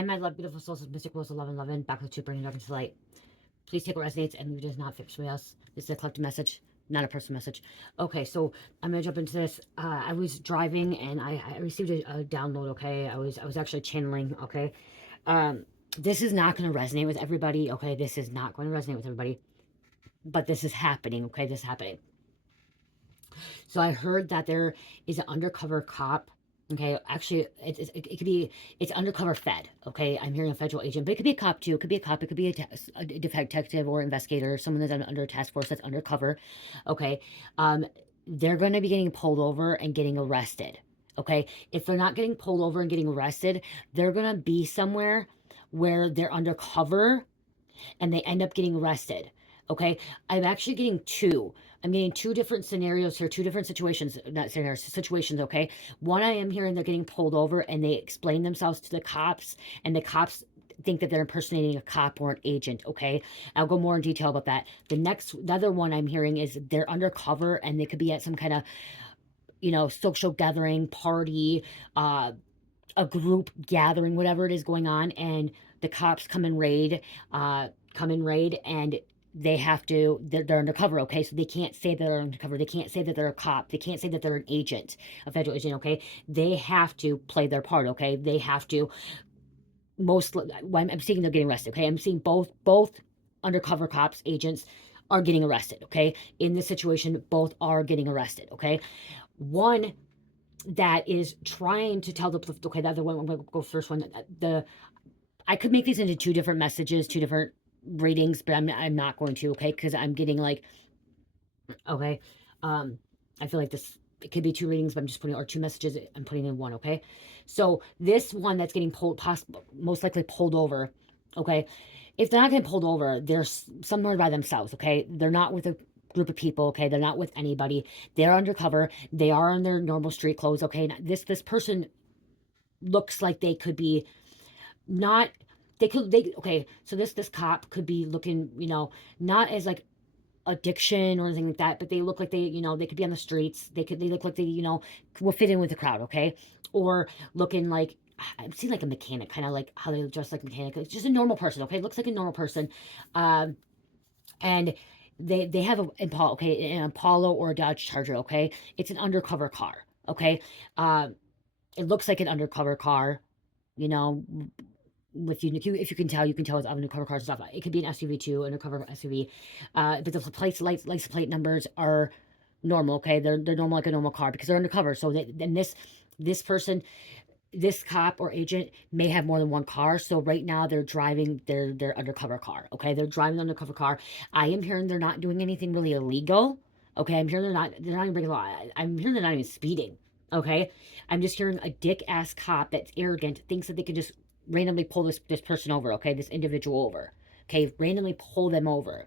Hi, my love, beautiful souls, mystical souls, 1111, back with two, bringing darkness to light. Please take what resonates and it does not fit for us. This is a collective message, not a personal message. Okay, so I'm gonna jump into this. I was driving and I received a download. Okay, I was actually channeling. Okay, this is not going to resonate with everybody. Okay, this is not going to resonate with everybody, but this is happening. Okay, this is happening. So I heard that there is an undercover cop. Okay, actually, it could be, it's undercover Fed. Okay, I'm hearing a federal agent, but it could be a cop too. It could be a cop. It could be a detective or investigator, someone that's under a task force that's undercover. Okay, they're going to be getting pulled over and getting arrested. Okay, if they're not getting pulled over and getting arrested, they're going to be somewhere where they're undercover and they end up getting arrested. Okay, I'm actually getting two. I'm getting two different scenarios here, two different situations, not scenarios, situations, okay? One, I am hearing they're getting pulled over and they explain themselves to the cops, and the cops think that they're impersonating a cop or an agent, okay? I'll go more in detail about that. The other one I'm hearing is they're undercover and they could be at some kind of, you know, social gathering, party, a group gathering, whatever it is going on, and the cops come and raid, and they have to, they're undercover, okay? So they can't say that they're undercover. They can't say that they're a cop. They can't say that they're an agent, a federal agent, okay? They have to play their part, okay? They have to, I'm seeing they're getting arrested, okay? I'm seeing both undercover cops, agents are getting arrested, okay? In this situation, both are getting arrested, okay? One that is trying to tell the, okay, the other one, I'm going to go first one, I could make these into two different messages, two different readings, but I'm not going to, okay, because I'm getting like, okay, I feel like this, it could be two readings, but I'm just putting, or two messages, I'm putting in one, okay? So this one that's getting pulled, most likely pulled over, okay? If they're not getting pulled over, they're somewhere by themselves, okay? They're not with a group of people, okay? They're not with anybody. They're undercover. They are in their normal street clothes, okay? Now, this person looks like they could be not, okay, so this cop could be looking, you know, not as like addiction or anything like that, but they look like they, you know, they could be on the streets. They look like they, you know, will fit in with the crowd, okay? Or looking like, I'm seeing like a mechanic, kind of like how they dress like a mechanic. It's just a normal person, okay? It looks like a normal person. And they have an Impala, okay, an Impala or a Dodge Charger, okay? It's an undercover car, okay? It looks like an undercover car, you know, with you, if you can tell, it's undercover cars and stuff. It could be an SUV too, undercover SUV. But the license plate numbers are normal. Okay, they're normal like a normal car because they're undercover. So then this person, this cop or agent may have more than one car. So right now they're driving their undercover car. Okay, they're driving the undercover car. I am hearing they're not doing anything really illegal. Okay, I'm hearing they're not even breaking the law. I'm hearing they're not even speeding. Okay, I'm just hearing a dick ass cop that's arrogant thinks that they can just randomly pull this person over, okay, this individual over, okay, randomly pull them over,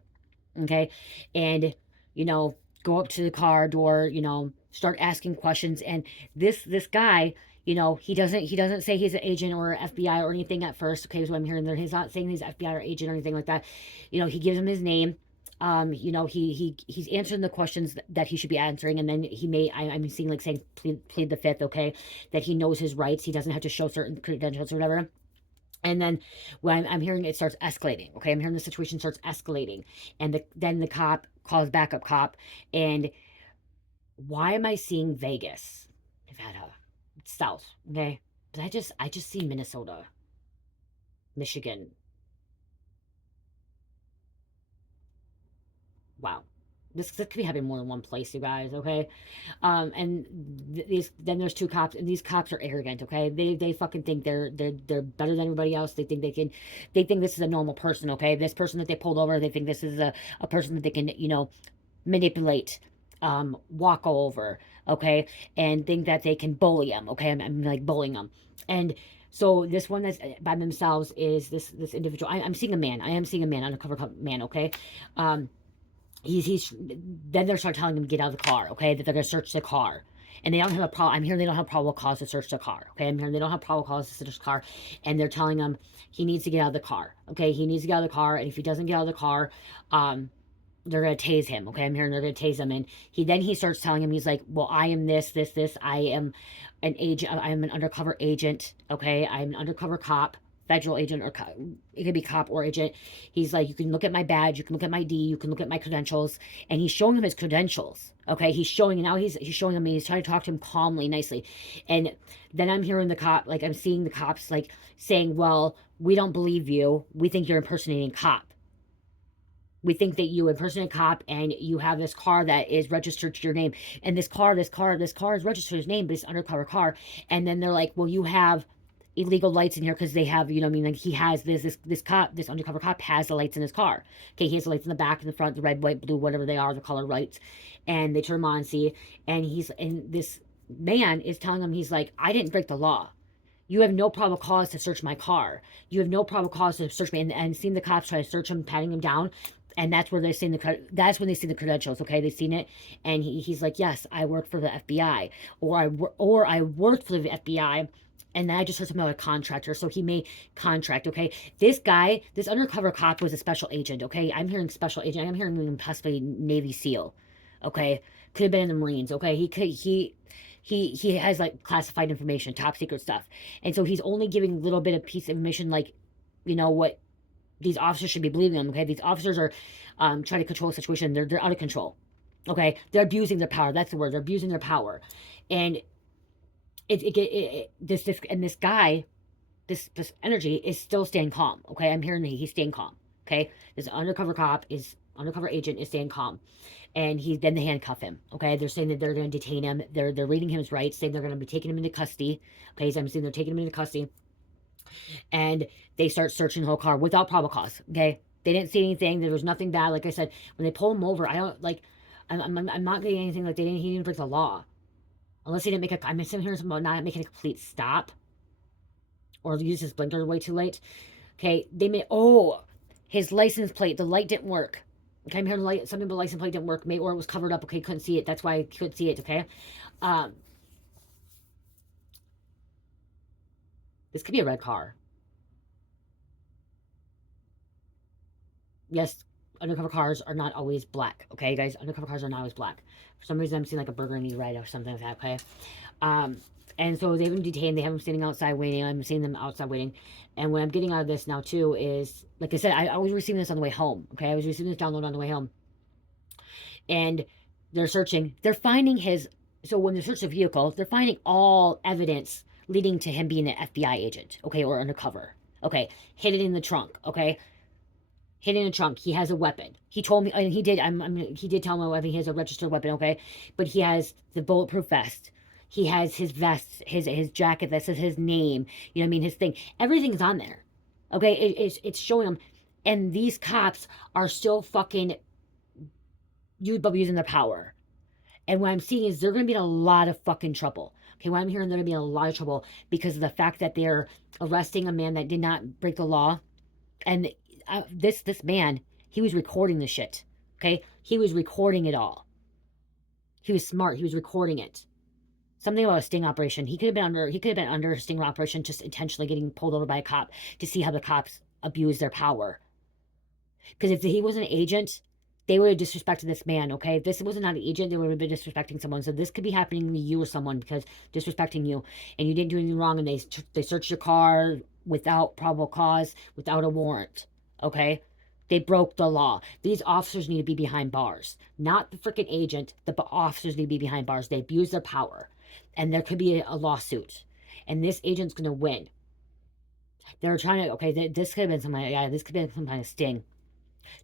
okay, and you know, go up to the car door, you know, start asking questions, and this guy, you know, he doesn't say he's an agent or FBI or anything at first, okay, is what I'm hearing there. He's not saying he's FBI or agent or anything like that. You know, he gives him his name. You know, he's answering the questions that he should be answering, and then I'm seeing like saying plead the fifth, okay, that he knows his rights, he doesn't have to show certain credentials or whatever. And then when I'm hearing it starts escalating, okay, I'm hearing the situation starts escalating, and then the cop calls backup cop, and why am I seeing Vegas, Nevada, South, okay? But I just see Minnesota, Michigan. Wow. This could be happening more than one place, you guys, okay? And then there's two cops, and these cops are arrogant, okay? They fucking think they're better than everybody else. They think they think this is a normal person, okay? This person that they pulled over, they think this is a person that they can, you know, manipulate, walk all over, okay? And think that they can bully them, okay? I'm like bullying them. And so this one that's by themselves is this individual. I'm seeing a man. I am seeing a man, undercover man, okay? He's then they start telling him to get out of the car, okay, that they're gonna search the car, and they don't have a problem. I'm hearing they don't have probable cause to search the car, okay, I'm hearing they don't have probable cause to search the car, and they're telling him he needs to get out of the car, okay, he needs to get out of the car, and if he doesn't get out of the car, they're gonna tase him, okay, I'm hearing they're gonna tase him, and he starts telling him, he's like, well, I am this, I am an agent, I am an undercover agent, okay, I'm an undercover cop, federal agent, or it could be cop or agent. He's like, you can look at my badge, you can look at my ID, you can look at my credentials, and he's showing him his credentials. Okay, he's showing, now he's showing him, he's trying to talk to him calmly, nicely, and then I'm hearing the cop, like I'm seeing the cops like saying, well, we don't believe you, we think you're impersonating a cop. We think that you impersonate a cop and you have this car that is registered to your name. And this car is registered to his name, but it's an undercover car. And then they're like, well, you have illegal lights in here because they have, you know what I mean? Like he has this cop, this undercover cop has the lights in his car. Okay, he has the lights in the back, in the front, the red, white, blue, whatever they are, the color lights. And they turn them on and see. And this man is telling him, he's like, I didn't break the law. You have no probable cause to search my car. You have no probable cause to search me. And seeing the cops try to search him, patting him down, and that's where they're seeing that's when they see the credentials. Okay, they've seen it, and he's like, yes, I work for the FBI, or I worked for the FBI, and then I just heard something about a contractor, so he may contract. Okay, this guy, this undercover cop, was a special agent. Okay, I'm hearing special agent. I'm hearing even possibly Navy SEAL. Okay, could have been in the Marines. Okay, he has like classified information, top secret stuff, and so he's only giving a little bit of piece of information, like, you know what these officers should be believing them. Okay, these officers are trying to control the situation. They're out of control. Okay, they're abusing their power. That's the word. They're abusing their power, and this guy, this energy is still staying calm. Okay, I'm hearing that he's staying calm. Okay, this undercover agent is staying calm, and then they handcuff him. Okay, they're saying that they're going to detain him. They're reading him his rights, saying they're going to be taking him into custody. Okay, so I'm saying they're taking him into custody, and they start searching the whole car without probable cause. Okay, they didn't see anything. There was nothing bad. Like I said, when they pull him over, I don't like. I'm not getting anything like he didn't break the law, unless he didn't make a. I'm hearing something about not making a complete stop, or use his blinker way too late. Okay, they made his license plate. The light didn't work. Okay, I'm hearing something about license plate didn't work, or it was covered up. Okay, couldn't see it. That's why I couldn't see it. Okay, this could be a red car. Yes, undercover cars are not always black. Okay, guys, undercover cars are not always black. For some reason, I'm seeing like a burgundy red or something like that. Okay, and so they've been detained. They have them standing outside waiting. I'm seeing them outside waiting. And what I'm getting out of this now too is, like I said, I was receiving this on the way home. Okay, I was receiving this download on the way home, and they're searching. They're finding his. So when they search the vehicle, they're finding all evidence leading to him being an FBI agent. Okay, or undercover. Okay, hid it in the trunk. Okay, hidden in a trunk. He has a weapon. He told me, and he did. He did tell me he has a registered weapon. Okay, but he has the bulletproof vest. He has his vest, his jacket that says his name. You know what I mean? His thing. Everything's on there. Okay, it's showing him, and these cops are still fucking using their power. And what I'm seeing is they're going to be in a lot of fucking trouble. Okay, what I'm hearing, they're going to be in a lot of trouble because of the fact that they're arresting a man that did not break the law, and this man, he was recording the shit. Okay, he was recording it all. He was smart. He was recording it. Something about a sting operation. He could have been under a sting operation, just intentionally getting pulled over by a cop to see how the cops abuse their power. Because if he was an agent, they would have disrespected this man. Okay, if this was not an agent, they would have been disrespecting someone. So this could be happening to you or someone because disrespecting you, and you didn't do anything wrong, and they searched your car without probable cause, without a warrant. Okay, they broke the law. These officers need to be behind bars, not the freaking agent. The officers need to be behind bars. They abuse their power, and there could be a lawsuit, and this agent's going to win. They're trying to. Okay, this could have been something. Yeah, this could have been some kind of sting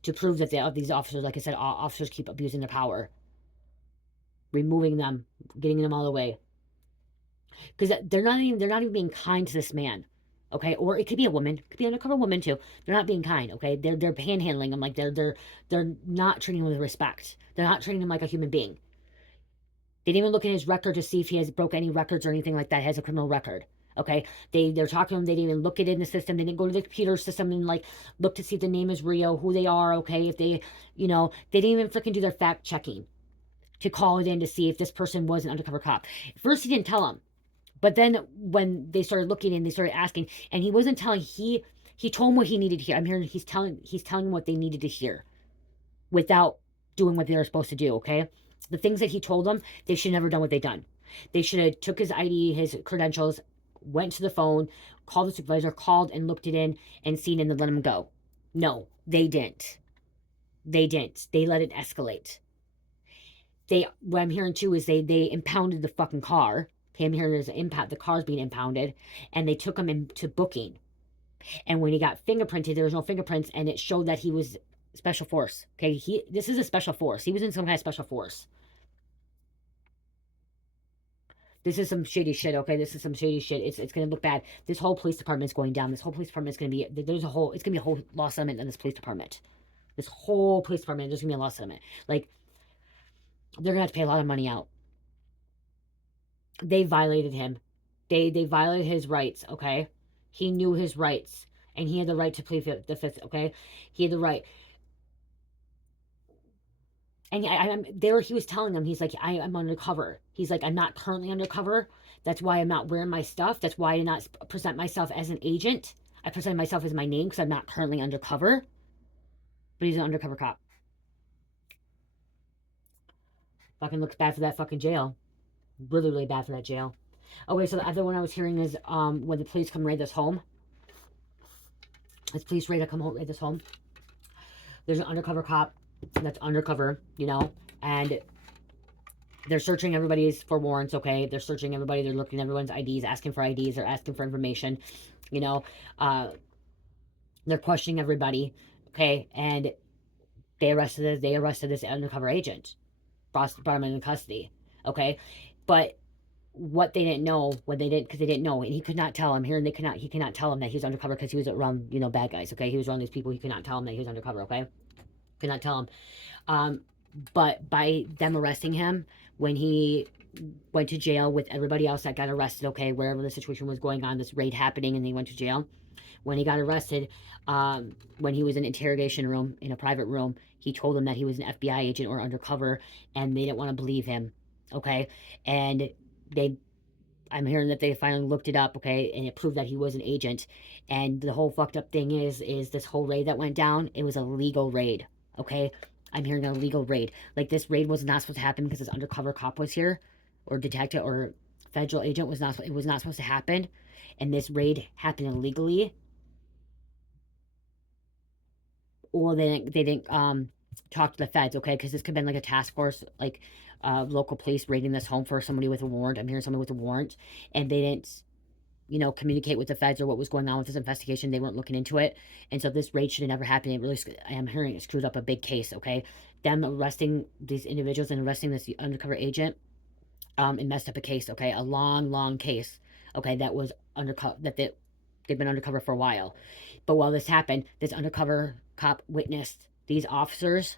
to prove that these officers, like I said, officers keep abusing their power, removing them, getting them all away, because they're not even being kind to this man. Okay, or it could be a woman, it could be an undercover woman too. They're not being kind. Okay, they're panhandling him, like they're not treating him with respect. They're not treating him like a human being. They didn't even look at his record to see if he has broke any records or anything like that. He has a criminal record. Okay, they're talking to him. They didn't even look at it in the system. They didn't go to the computer system and like look to see if the name is real, who they are. Okay, if they, they didn't even freaking do their fact checking to call it in to see if this person was an undercover cop. First, he didn't tell him. But then when they started looking and they started asking, and he wasn't telling, he told them what he needed to hear. I'm hearing he's telling them what they needed to hear without doing what they were supposed to do, okay? The things that he told them, they should have never done what they done. They should have took his ID, his credentials, went to the phone, called the supervisor, called and looked it in and seen and then let him go. No, they didn't. They didn't. They let it escalate. What I'm hearing too is they impounded the fucking car. Okay, I'm hearing there's an impound, the car's being impounded, and they took him into booking. And when he got fingerprinted, there was no fingerprints, and it showed that he was special force. Okay, this is a special force. He was in some kind of special force. This is some shady shit, okay? This is some shady shit. It's gonna look bad. This whole police department is going down. This whole police department is gonna be it's gonna be a whole law settlement in this police department. This whole police department, there's gonna be a law settlement. Like, they're gonna have to pay a lot of money out. They violated him. They violated his rights, okay? He knew his rights. And he had the right to plead the fifth, okay? He had the right. And I'm there. He was telling them, he's like, I'm undercover. He's like, I'm not currently undercover. That's why I'm not wearing my stuff. That's why I did not present myself as an agent. I present myself as my name because I'm not currently undercover. But he's an undercover cop. Fucking looks bad for that fucking jail. Really, really bad for that jail. Okay, so the other one I was hearing is when the police come raid this home. This police raid this home. There's an undercover cop that's undercover, you know, and they're searching everybody's for warrants, okay? They're searching everybody. They're looking at everyone's IDs, asking for IDs. They're asking for information, you know. They're questioning everybody, okay? And they arrested this undercover agent, brought him into custody, okay? But what they didn't know, because they didn't know, and he could not tell him here, and he cannot tell him that he was undercover because he was around, you know, bad guys, okay? He was around these people. He could not tell him that he was undercover, okay? Could not tell him. But by them arresting him, when he went to jail with everybody else that got arrested, okay, wherever the situation was going on, this raid happening, and they went to jail. When he got arrested, when he was in an interrogation room, in a private room, he told them that he was an FBI agent or undercover, and they didn't want to believe him, okay? And I'm hearing that they finally looked it up, okay, and it proved that he was an agent. And the whole fucked up thing is this whole raid that went down, it was a legal raid, okay? I'm hearing a legal raid. Like, this raid was not supposed to happen because this undercover cop was here, or detective, or federal agent was not supposed to happen. And this raid happened illegally. Or they didn't talk to the feds, okay? Because this could have been like a task force, like local police raiding this home for somebody with a warrant. I'm hearing somebody with a warrant, and they didn't, you know, communicate with the feds or what was going on with this investigation. They weren't looking into it, and so this raid should have never happened. It really, I'm hearing it screwed up a big case, okay? Them arresting these individuals and arresting this undercover agent, it messed up a case, okay? A long case, okay? That was undercover, they've been undercover for a while. But while this happened, this undercover cop witnessed these officers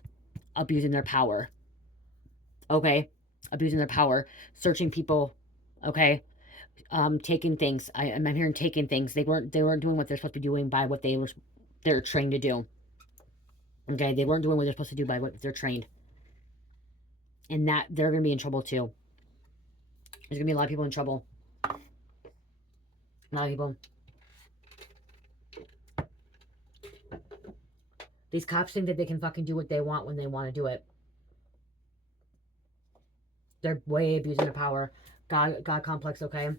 abusing their power, okay? Abusing their power, searching people, okay? Taking things. I'm hearing taking things. They weren't doing what they're supposed to be doing by what they're trained to do. Okay, they weren't doing what they're supposed to do by what they're trained, and that they're gonna be in trouble too. There's gonna be a lot of people in trouble. A lot of people. These cops think that they can fucking do what they want when they want to do it. They're way abusing their power. God complex, okay?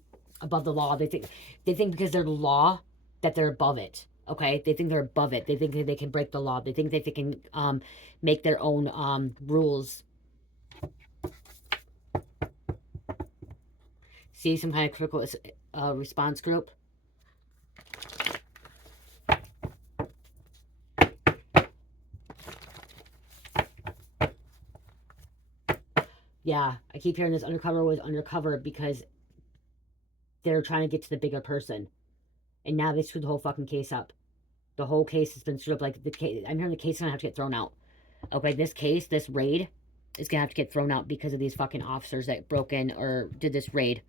Above the law. They think because they're the law that they're above it. Okay? They think they're above it. They think that they can break the law. They think that they can make their own rules. See, some kind of critical response group. Yeah, I keep hearing this undercover was undercover because they're trying to get to the bigger person. And now they screwed the whole fucking case up. The whole case has been screwed up. Like, the case, I'm hearing the case is going to have to get thrown out. Okay, this case, this raid, is going to have to get thrown out because of these fucking officers that broke in or did this raid.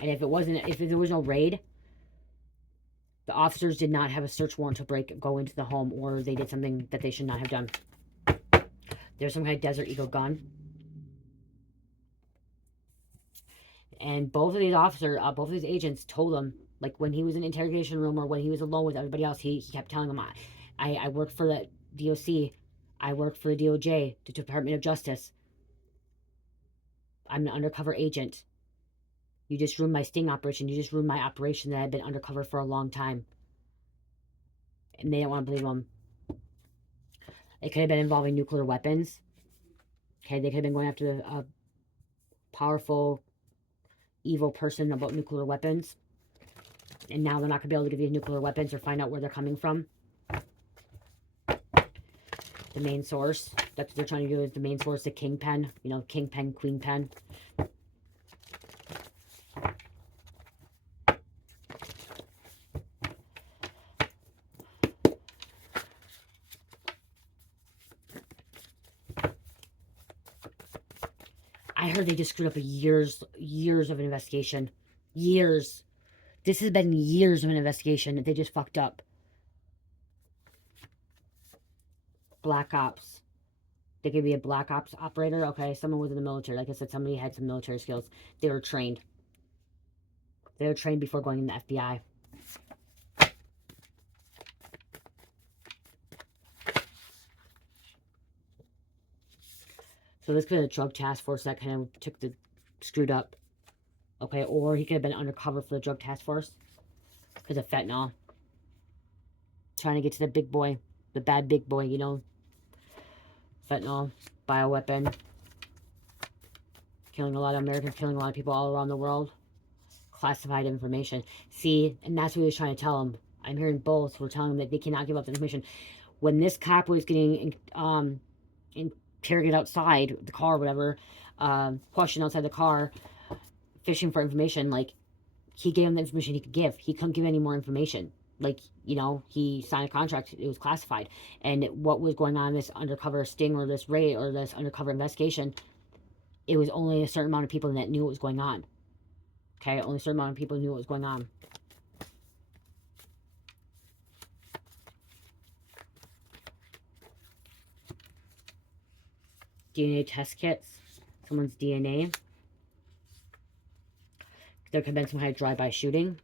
And if there was no raid, the officers did not have a search warrant to go into the home, or they did something that they should not have done. There's some kind of Desert Eagle gun. And both of these officers, both of these agents told him, like, when he was in the interrogation room or when he was alone with everybody else, he kept telling them, I work for the DOC. I work for the DOJ, the Department of Justice. I'm an undercover agent. You just ruined my sting operation. You just ruined my operation that had been undercover for a long time. And they didn't want to believe them. It could have been involving nuclear weapons. Okay, they could have been going after a powerful, evil person about nuclear weapons. And now they're not going to be able to give you nuclear weapons or find out where they're coming from. The main source. That's what they're trying to do, is the main source, the kingpin. You know, kingpin, queenpin. I heard they just screwed up years of an investigation. Years. This has been years of an investigation that they just fucked up. Black Ops. They could be a Black Ops operator. Okay, someone was in the military. Like I said, somebody had some military skills. They were trained. They were trained before going in the FBI. So this could have been a drug task force that kind of took the screwed up. Okay, or he could have been undercover for the drug task force because of fentanyl. Trying to get to the big boy, the bad big boy, you know. Fentanyl, bioweapon, killing a lot of Americans, killing a lot of people all around the world. Classified information. See, and that's what he was trying to tell them. I'm hearing both. We're telling them that they cannot give up the information. When this cop was getting interrogated outside the car, or whatever, questioned outside the car, fishing for information, like, he gave him the information he could give. He couldn't give any more information. Like, you know, he signed a contract. It was classified. And what was going on in this undercover sting or this raid or this undercover investigation, it was only a certain amount of people that knew what was going on. Okay, only a certain amount of people knew what was going on. DNA test kits. Someone's DNA. There could have been some kind of drive-by shooting.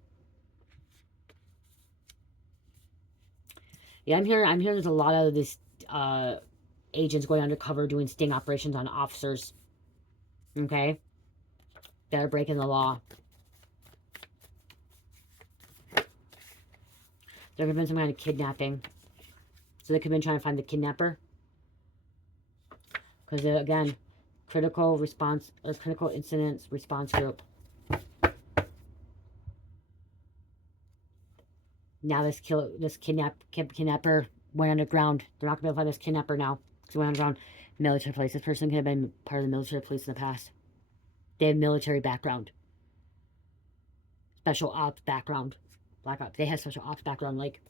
Yeah, I'm hearing there's a lot of these agents going undercover doing sting operations on officers. Okay? That are breaking the law. There could have been some kind of kidnapping. So they could have been trying to find the kidnapper. Because, again, critical response, or critical incidents response group. Now this kidnapper went underground. They're not going to be able to find this kidnapper now. Because he went underground. Military police. This person could have been part of the military police in the past. They have military background. Special ops background. Black Ops. They have special ops background. Like,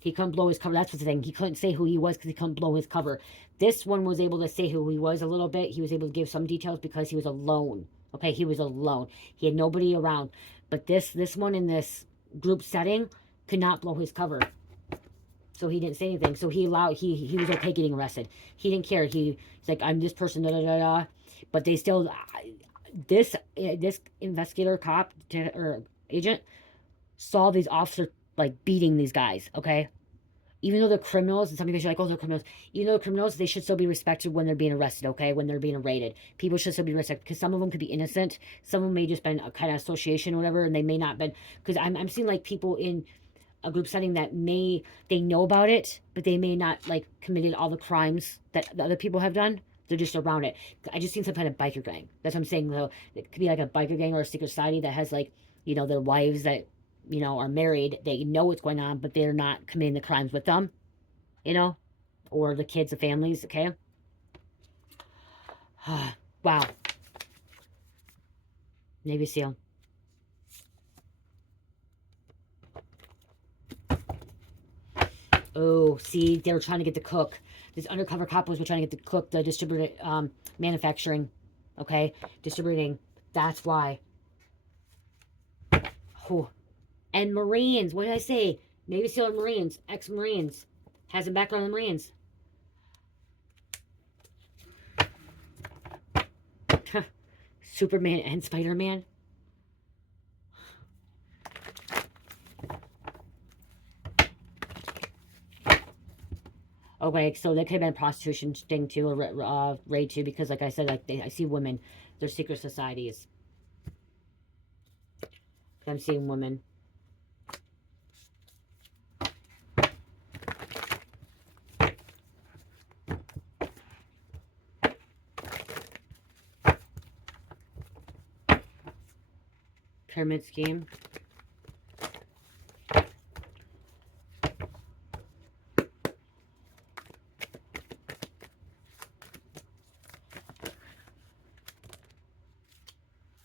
he couldn't blow his cover. That's the thing. He couldn't say who he was because he couldn't blow his cover. This one was able to say who he was a little bit. He was able to give some details because he was alone. Okay, he was alone. He had nobody around. But this one in this group setting could not blow his cover. So he didn't say anything. So he was okay getting arrested. He didn't care. He's like, I'm this person, da da da da. But they still, this investigator, cop, or agent saw these officers like beating these guys. Okay, even though they're criminals, and some people are like, oh, they're criminals. Even though they're criminals, they should still be respected when they're being arrested. Okay, when they're being raided, people should still be respected because some of them could be innocent. Some of them may just been a kind of association or whatever, and they may not been. Because I'm seeing like people in a group setting that they know about it, but they may not like committed all the crimes that the other people have done. They're just around it. I just seen some kind of biker gang. That's what I'm saying, though. It could be like a biker gang or a secret society that has like, you know, their wives that, you know, are married. They know what's going on, but they're not committing the crimes with them, you know, or the kids, the families. Okay. Wow. Navy SEAL. Oh, see, they were trying to get the cook. This undercover cop was trying to get the cook, the distributor, manufacturing, okay, distributing. That's why. Oh. And Marines, what did I say? Navy SEAL and Marines, ex-Marines, has a background in the Marines. Superman and Spider-Man. Okay, so that could have been a prostitution thing too, or raid too, because like I said, like I see women, they're secret societies. I'm seeing women. Pyramid scheme.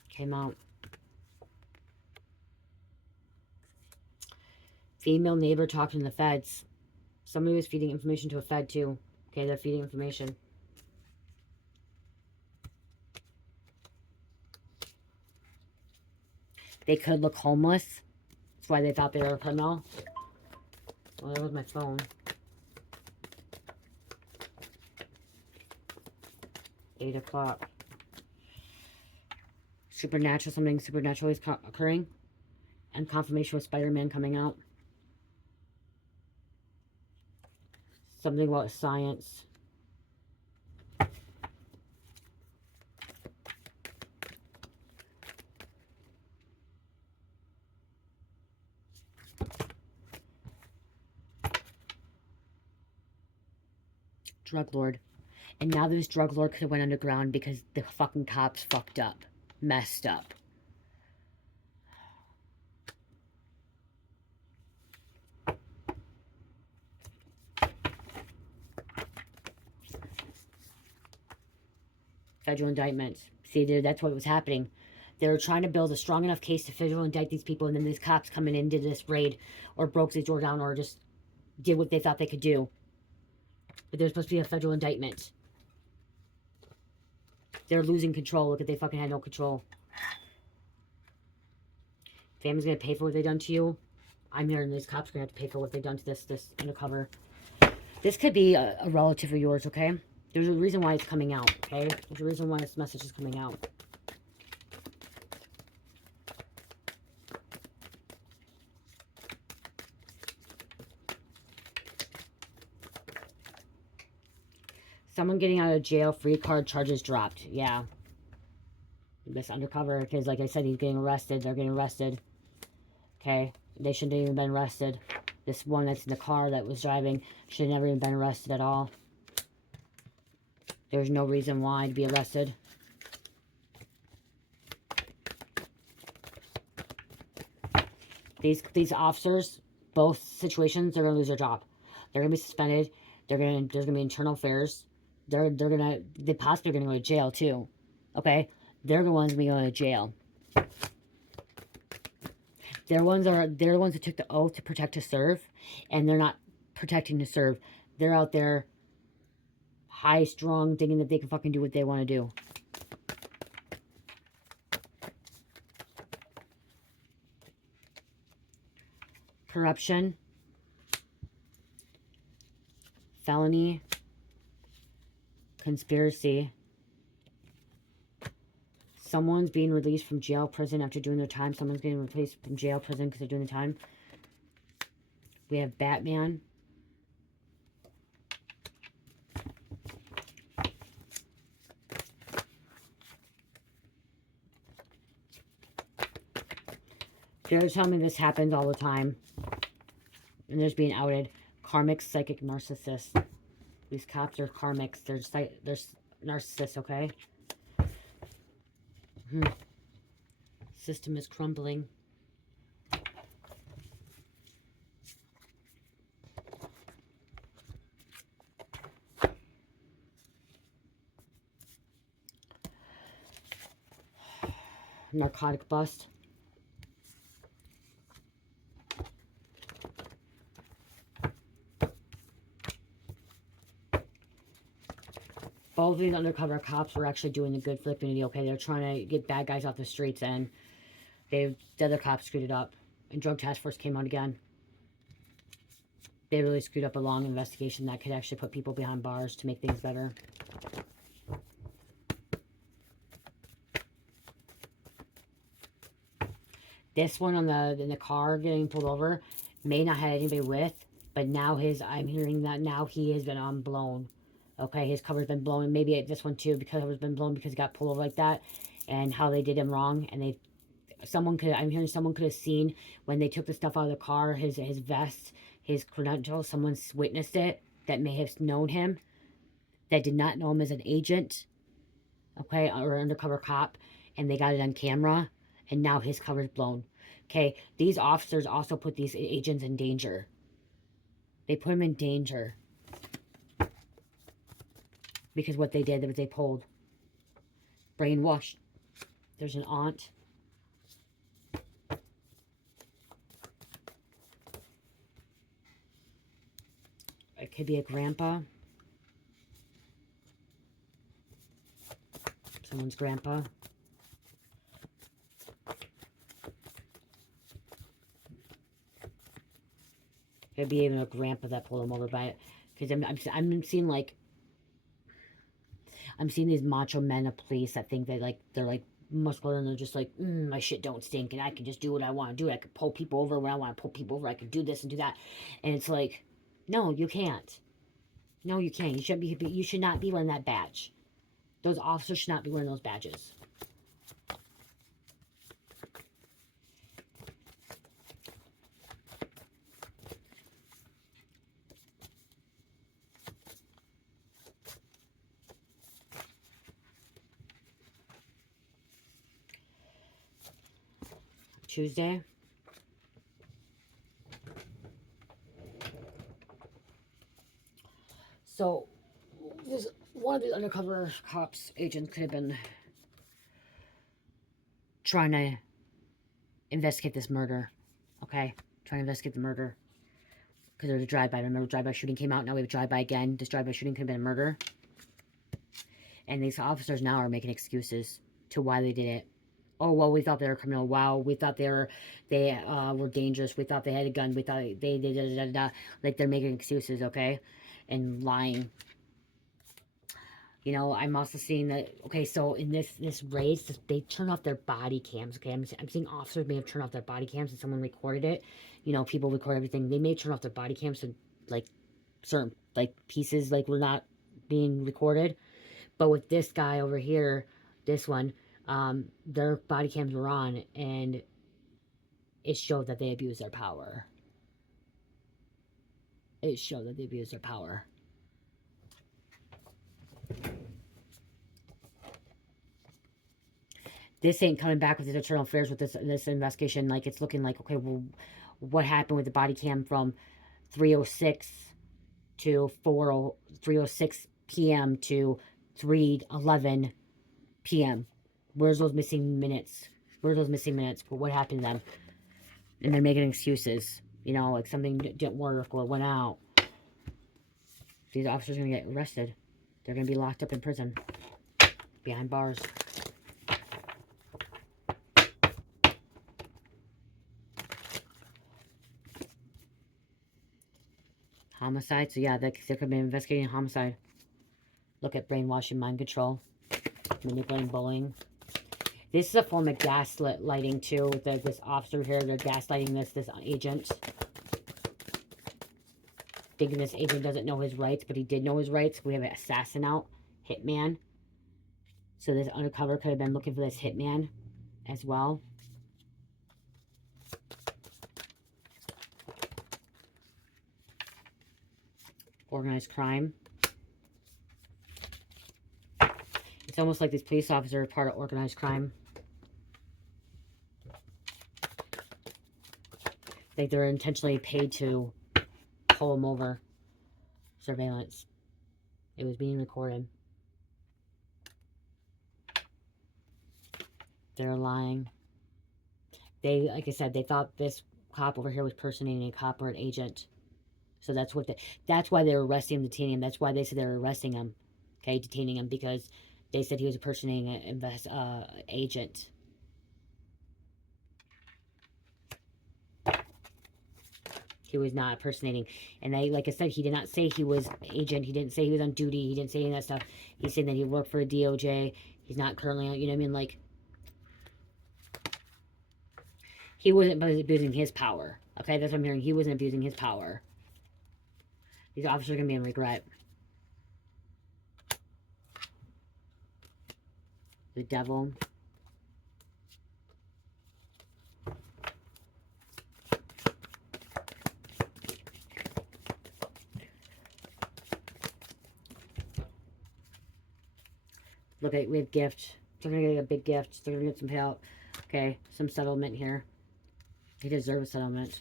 Came out. Female neighbor talking to the feds. Somebody was feeding information to a fed too. Okay, they're feeding information. They could look homeless. That's why they thought they were a criminal. Well, that was my phone. $8 Supernatural, something supernatural is occurring. And confirmation with Spider-Man coming out. Something about science. Drug lord. And now this drug lord could have went underground because the fucking cops fucked up. Messed up. Federal indictments. See, that's what was happening. They were trying to build a strong enough case to federal indict these people, and then these cops coming in, did this raid, or broke the door down, or just did what they thought they could do. But there's supposed to be a federal indictment. They're losing control. Look at, they fucking had no control. Family's gonna pay for what they done to you. I'm hearing these cops are gonna have to pay for what they've done to this undercover. This could be a relative of yours, okay? There's a reason why it's coming out, okay? There's a reason why this message is coming out. Someone getting out of jail, free card charges dropped. Yeah. This undercover, because like I said, he's getting arrested. They're getting arrested. Okay? They shouldn't have even been arrested. This one that's in the car that was driving should have never even been arrested at all. There's no reason why to be arrested. These officers, both situations, they're gonna lose their job. They're gonna be suspended. There's gonna be internal affairs. They possibly are gonna go to jail too. Okay? They're the ones gonna be going to jail. They're the ones that took the oath to protect to serve, and they're not protecting to serve. They're out there high strong, thinking that they can fucking do what they want to do. Corruption, felony, conspiracy. Someone's being released from jail, prison after doing their time. Someone's getting released from jail, prison because they're doing the time. We have Batman. They're telling me this happens all the time. And there's being outed. Karmic psychic narcissist. These cops are karmics. They're narcissists, okay? System is crumbling. Narcotic bust. Both of these undercover cops were actually doing the good for the community, okay? They're trying to get bad guys off the streets, and the other cops screwed it up. And Drug Task Force came out again. They really screwed up a long investigation that could actually put people behind bars to make things better. This one in the car getting pulled over may not have anybody with, But now I'm hearing that now he has been blown. Okay, his cover's been blown, and maybe this one too, because it's been blown because he got pulled over like that, and how they did him wrong, and I'm hearing someone could have seen when they took the stuff out of the car, his vest, his credentials, someone's witnessed it that may have known him, that did not know him as an agent, okay, or undercover cop, and they got it on camera, and now his cover's blown. Okay, these officers also put these agents in danger. They put them in danger because what they did was they pulled, brainwashed. There's an aunt. It could be a grandpa. Someone's grandpa. Could be even a grandpa that pulled him over by it. Because I'm seeing like, I'm seeing these macho men of police that think they're like muscular, and they're just like, my shit don't stink, and I can just do what I want to do. I can pull people over when I want to pull people over. I can do this and do that. And it's like, no, you can't. No, you can't. You should not be wearing that badge. Those officers should not be wearing those badges. Tuesday. So, one of the undercover cops, agents, could have been trying to investigate this murder. Okay? Trying to investigate the murder. Because there was a drive-by. Remember, drive-by shooting came out. Now we have a drive-by again. This drive-by shooting could have been a murder. And these officers now are making excuses to why they did it. Oh, well, we thought they were criminal. Wow, we thought they were dangerous. We thought they had a gun. We thought they da. Like, they're making excuses, okay? And lying. You know, I'm also seeing that, okay, so in this race, they turn off their body cams, okay? I'm seeing officers may have turned off their body cams and someone recorded it. You know, people record everything. They may turn off their body cams so, like, certain, like, pieces, like, were not being recorded. But with this guy over here, this one, their body cams were on, and it showed that they abused their power. It showed that they abused their power. This ain't coming back with his internal affairs with this investigation. Like, it's looking like, okay, well, what happened with the body cam from 3:06 to 3:06 p.m. to 3:11 p.m. Where's those missing minutes? Where's those missing minutes? Well, what happened to them? And they're making excuses. You know, like something didn't work or went out. These officers are going to get arrested. They're going to be locked up in prison. Behind bars. Homicide. So yeah, they could be investigating homicide. Look at brainwashing, mind control, manipulating, bullying. This is a form of gaslighting too. With this officer here, they're gaslighting this agent, thinking this agent doesn't know his rights, but he did know his rights. We have an assassin out, hitman. So this undercover could have been looking for this hitman as well. Organized crime. It's almost like these police officers are part of organized crime. Like they're intentionally paid to pull them over. Surveillance. It was being recorded. They're lying. They, like I said, they thought this cop over here was personating a cop or an agent. So that's why they were arresting him, detaining him. That's why they said they were arresting him. Okay, detaining him because they said he was impersonating an agent. He was not impersonating. And like I said, he did not say he was agent. He didn't say he was on duty. He didn't say any of that stuff. He's saying that he worked for a DOJ. He's not currently, you know what I mean? Like, he wasn't abusing his power. Okay, that's what I'm hearing. He wasn't abusing his power. These officers are going to be in regret. The devil. Look at, we have gift. They're going to get a big gift. They're going to get some payout. Okay, some settlement here. He deserves a settlement.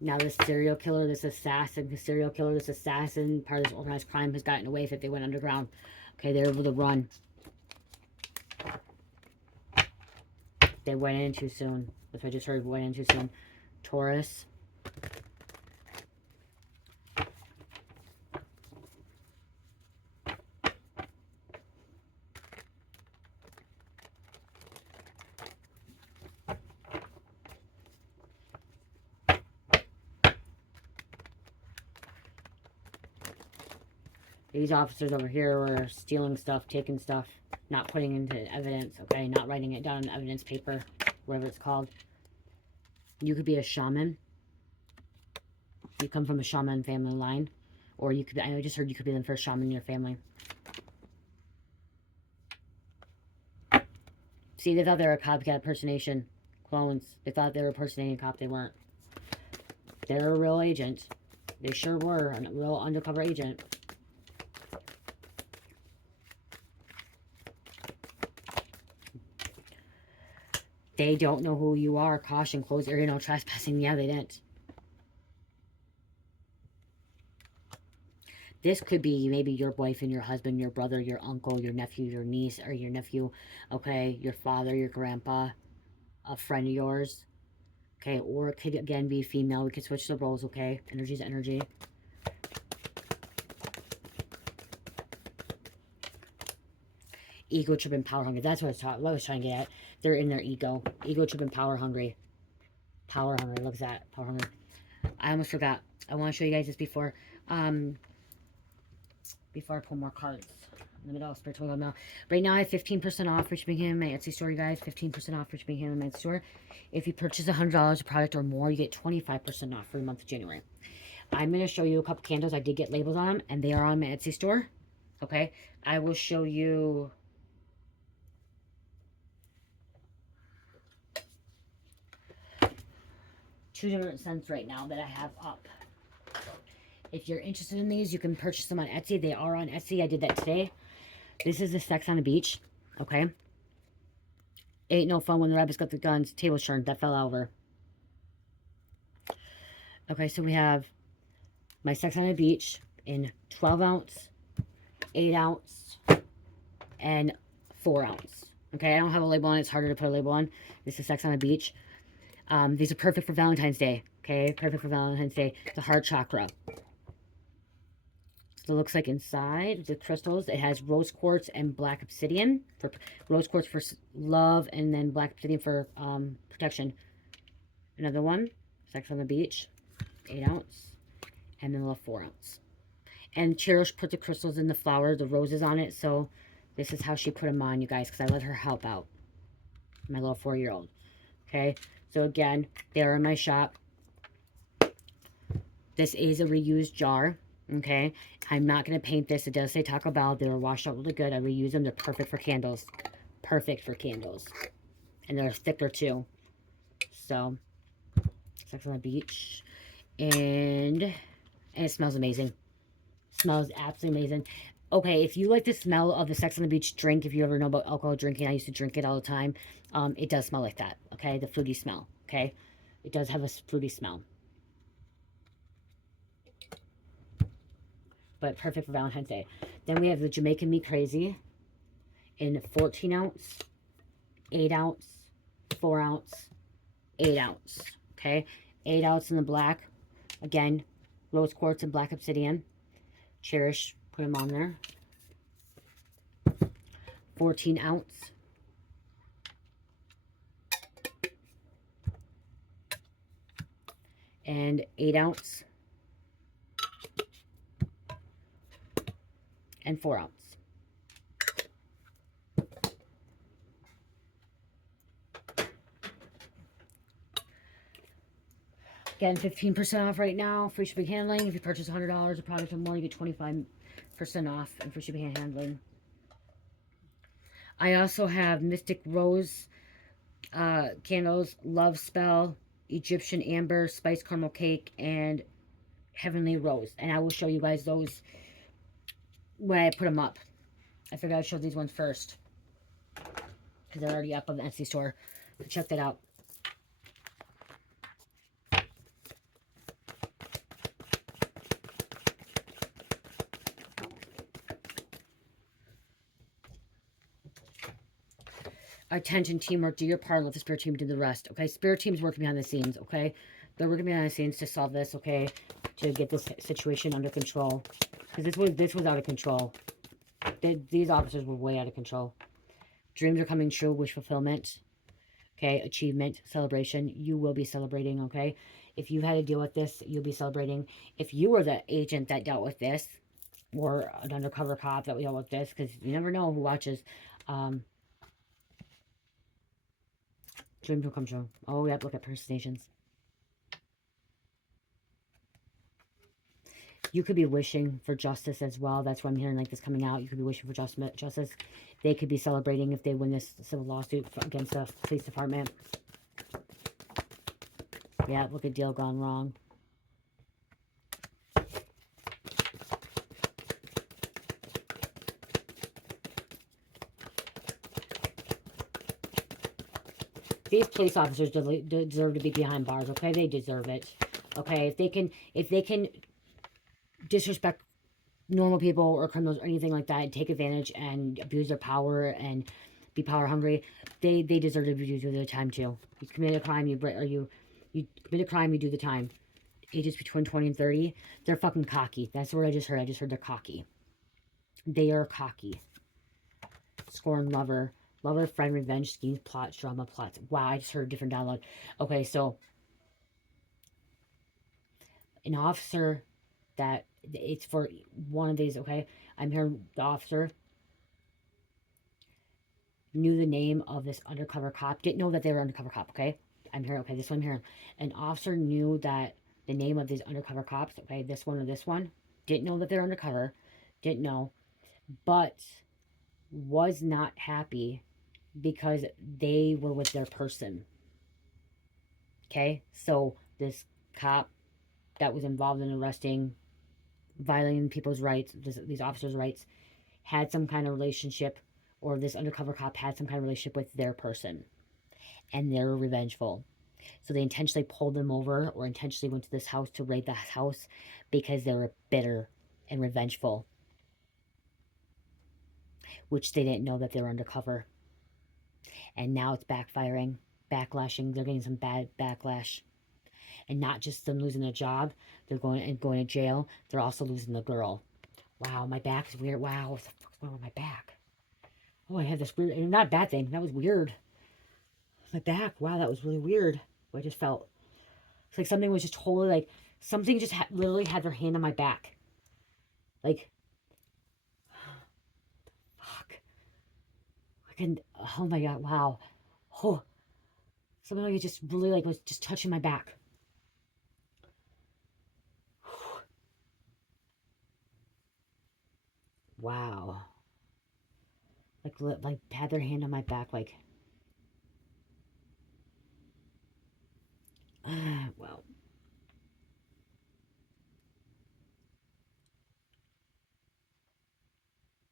Now this serial killer, this assassin, part of this organized crime has gotten away if they went underground. Okay, they're able to run. They went in too soon. That's what I just heard, went in too soon. Taurus. These officers over here were stealing stuff, taking stuff, not putting into evidence, okay? Not writing it down on evidence paper, whatever it's called. You could be a shaman. You come from a shaman family line. Or you could be, I just heard you could be the first shaman in your family. See, they thought they were a copycat impersonation. Clones. They thought they were impersonating a cop. They weren't. They're a real agent. They sure were a real undercover agent. They don't know who you are. Caution, closed area, no trespassing. Yeah, they didn't. This could be maybe your boyfriend, your husband, your brother, your uncle, your nephew, your niece, or your nephew, okay, your father, your grandpa, a friend of yours, okay, or it could, again, be female. We could switch the roles, okay? Energy's energy. Ego trip and power hungry. That's what I was trying to get at. They're in their ego. Ego trip and power hungry. Power hungry. Look at that. Power hungry. I almost forgot. I want to show you guys this before I pull more cards. In the middle of spiritual mail. Right now I have 15% off for shipping him my Etsy store, you guys. 15% off for shipping him my Etsy store. If you purchase $100 of product or more, you get 25% off for the month of January. I'm going to show you a couple candles. I did get labels on them, and they are on my Etsy store. Okay? I will show you... two different scents right now that I have up. If you're interested in these, you can purchase them on Etsy. They are on Etsy. I did that today. This is the Sex on the Beach. Okay. Ain't no fun when the rabbits got the guns. Table turned. That fell over. Okay, so we have my Sex on the Beach in 12 ounce, 8 ounce, and 4 ounce. Okay, I don't have a label on it. It's harder to put a label on. This is Sex on the Beach. These are perfect for Valentine's Day. Okay, perfect for Valentine's Day. The heart chakra. So it looks like inside the crystals, it has rose quartz and black obsidian. For rose quartz for love, and then black obsidian for protection. Another one, Sex on the Beach, 8 ounce, and then a little 4 ounce. And Cherish put the crystals in the flower, the roses on it. So this is how she put them on, you guys, because I let her help out. My little 4-year-old. Okay, so again, they're in my shop. This is a reused jar. Okay, I'm not going to paint this. It does say Taco Bell. They're washed out really good. I reuse them. They're perfect for candles. Perfect for candles. And they're thicker too. So, Sex on the Beach. And it smells amazing. Smells absolutely amazing. Okay, if you like the smell of the Sex on the Beach drink, if you ever know about alcohol drinking, I used to drink it all the time. It does smell like that. Okay, the fruity smell. Okay, it does have a fruity smell. But perfect for Valentine's Day. Then we have the Jamaican Me Crazy in 14 ounce, 8 ounce, 4 ounce, 8 ounce. Okay, 8 ounce in the black. Again, rose quartz and black obsidian. Cherish, put them on there. 14 ounce. And 8 ounce. And 4 ounce. Again, 15% off right now. Free shipping handling. If you purchase $100 of product or more, you get 25% off and free shipping and handling. I also have Mystic Rose candles, Love Spell, Egyptian Amber, Spice Caramel Cake, and Heavenly Rose. And I will show you guys those when I put them up. I figured I'd show these ones first, because they're already up on the Etsy store. So check that out. Attention, teamwork, do your part and let the spirit team do the rest. Okay, spirit team's working behind the scenes. Okay, they're working behind the scenes to solve this. Okay, to get this situation under control, because this was out of control. These officers were way out of control. Dreams are coming true. Wish fulfillment. Okay, achievement, celebration. You will be celebrating. Okay, if you had to deal with this, you'll be celebrating. If you were the agent that dealt with this, or an undercover cop that dealt with this, because you never know who watches. Dreams will come true. Oh, we have to look at personations. You could be wishing for justice as well. That's why I'm hearing like this coming out. You could be wishing for justice. They could be celebrating if they win this civil lawsuit against the police department. Yeah, look at deal gone wrong. These police officers deserve to be behind bars, okay? They deserve it. Okay, if they can disrespect normal people or criminals or anything like that and take advantage and abuse their power and be power hungry, they deserve to do their time too. You commit a crime, you commit a crime, you do the time. Ages between 20 and 30, they're fucking cocky. That's what I just heard. I just heard they're cocky. They are cocky. Scorn, lover, friend, revenge, schemes, plots, drama, plots. Wow, I just heard a different download. Okay, so an officer that it's for one of these, okay? I'm hearing the officer knew the name of this undercover cop. Didn't know that they were undercover cop, okay? I'm hearing, okay, this one I'm hearing. An officer knew that the name of these undercover cops, okay, this one or this one. Didn't know that they're undercover. Didn't know. But was not happy because they were with their person. Okay, so this cop that was involved in arresting, violating people's rights, these officers' rights, had some kind of relationship, or this undercover cop had some kind of relationship with their person, and they're revengeful. So they intentionally pulled them over, or intentionally went to this house to raid the house because they were bitter and revengeful, which they didn't know that they were undercover. And now it's backfiring, backlashing. They're getting some bad backlash. And not just them losing their job, they're going to jail. They're also losing the girl. Wow, my back is weird. Wow, what the fuck's going on with my back? Oh, I had this weird, not a bad thing. That was weird. My back, wow, that was really weird. I just felt, it's like something was just totally like, something just literally had their hand on my back. Like, fuck. Oh my God, wow. Oh, something like it just really like was just touching my back. Wow. Like had their hand on my back, like, well.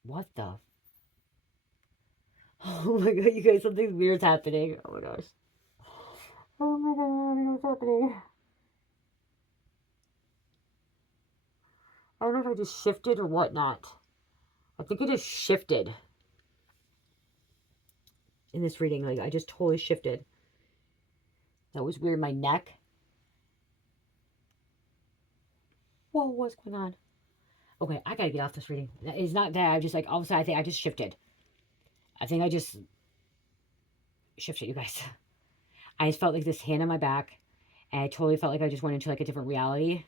What the? Oh my God, you guys, something weird's happening. Oh my gosh. Oh my God, I don't know what's happening. I don't know if I just shifted or whatnot. I think it just shifted in this reading. Like, I just totally shifted. That was weird. My neck. Whoa, what's going on? Okay, I gotta get off this reading. It's not that. I just, like, all of a sudden, I think I just shifted. I think I just shifted, you guys. I just felt like this hand on my back. And I totally felt like I just went into, like, a different reality.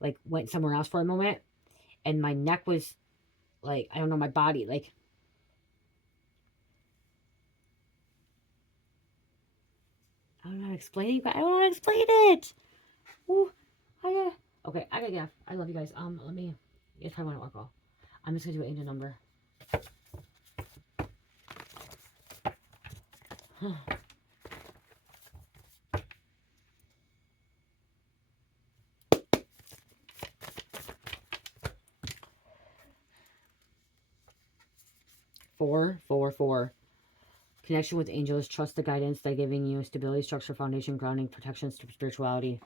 Like, went somewhere else for a moment. And my neck was, like, I don't know, my body, like, I don't know how to explaining, but I don't want to explain it. Ooh, okay, I gotta get off. I love you guys. Let me, you guys probably want to work off. I'm just gonna do an angel number. Four. Connection with angels. Trust the guidance they're giving you. Stability, structure, foundation, grounding, protection, spirituality.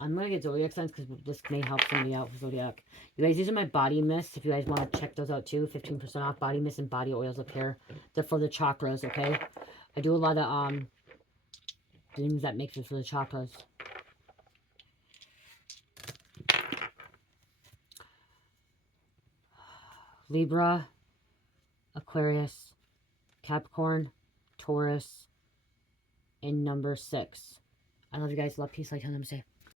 I'm going to get Zodiac signs because this may help somebody out with Zodiac. You guys, these are my body mists. If you guys want to check those out too, 15% off body mist and body oils up here. They're for the chakras, okay? I do a lot of things that make it for the chakras. Libra, Aquarius, Capricorn, Taurus, and number 6. I love you guys. Love, peace, light, namaste.